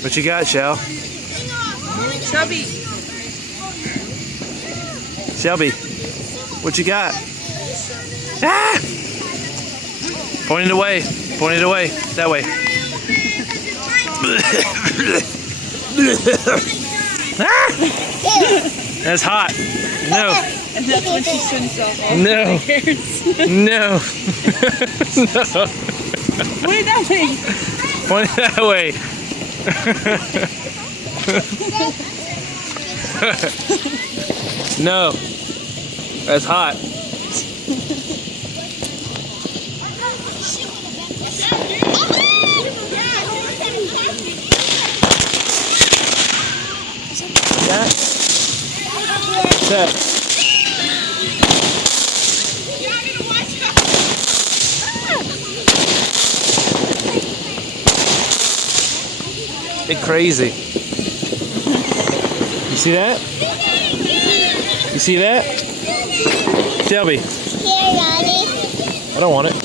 What you got, Shell? Shelby. Shelby, what you got? Ah! Point it away. Point it away. That way. Ah! That's hot. No. And that's when she swims off. No. No. No. Point that way. Point that way. No. That's hot. That. Set. It's crazy. You see that? You see that? Shelby. Here, Daddy. I don't want it.